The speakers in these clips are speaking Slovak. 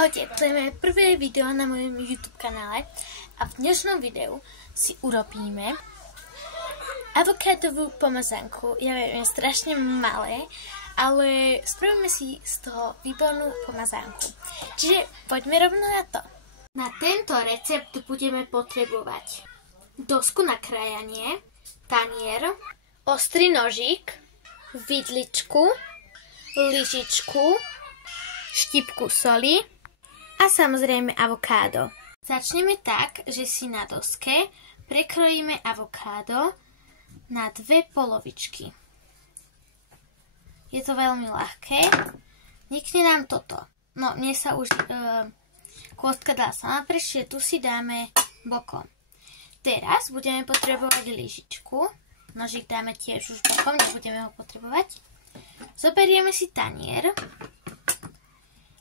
Ahojte, to je moje prvé video na mojom YouTube kanále a v dnešnom videu si urobíme avokádovú pomazánku. Ja viem, je strašne malé, ale spravíme si z toho výbornú pomazánku. Čiže poďme rovno na to. Na tento recept budeme potrebovať dosku na krajanie, tanier, ostrý nožík, vidličku, lyžičku, štipku soli a samozrejme avokádo. Začneme tak, že si na doske prekrojíme avokádo na dve polovičky. Je to veľmi ľahké. Nikne nám toto. No, mne sa už kôstka dala sama preč, tu si dáme bokom. Teraz budeme potrebovať lyžičku. Nožík dáme tiež už bokom, nebudeme ho potrebovať. Zoberieme si tanier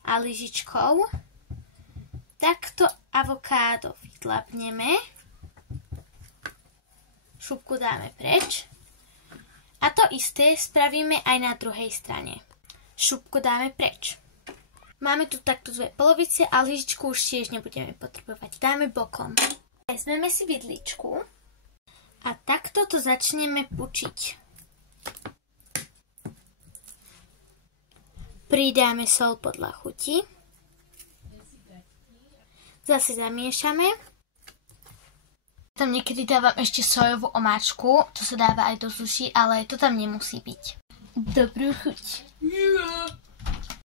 a lyžičkou takto avokádo vytlapneme. Šupku dáme preč. A to isté spravíme aj na druhej strane. Šupku dáme preč. Máme tu takto dve polovice a lyžičku už tiež nebudeme potrebovať. Dáme bokom. Vezmeme si vidličku a takto to začneme pučiť. Pridáme sol podľa chuti. Zase zamiešame. Tam niekedy dávam ešte sojovú omáčku, to sa dáva aj do sushi, ale to tam nemusí byť. Dobrú chuť.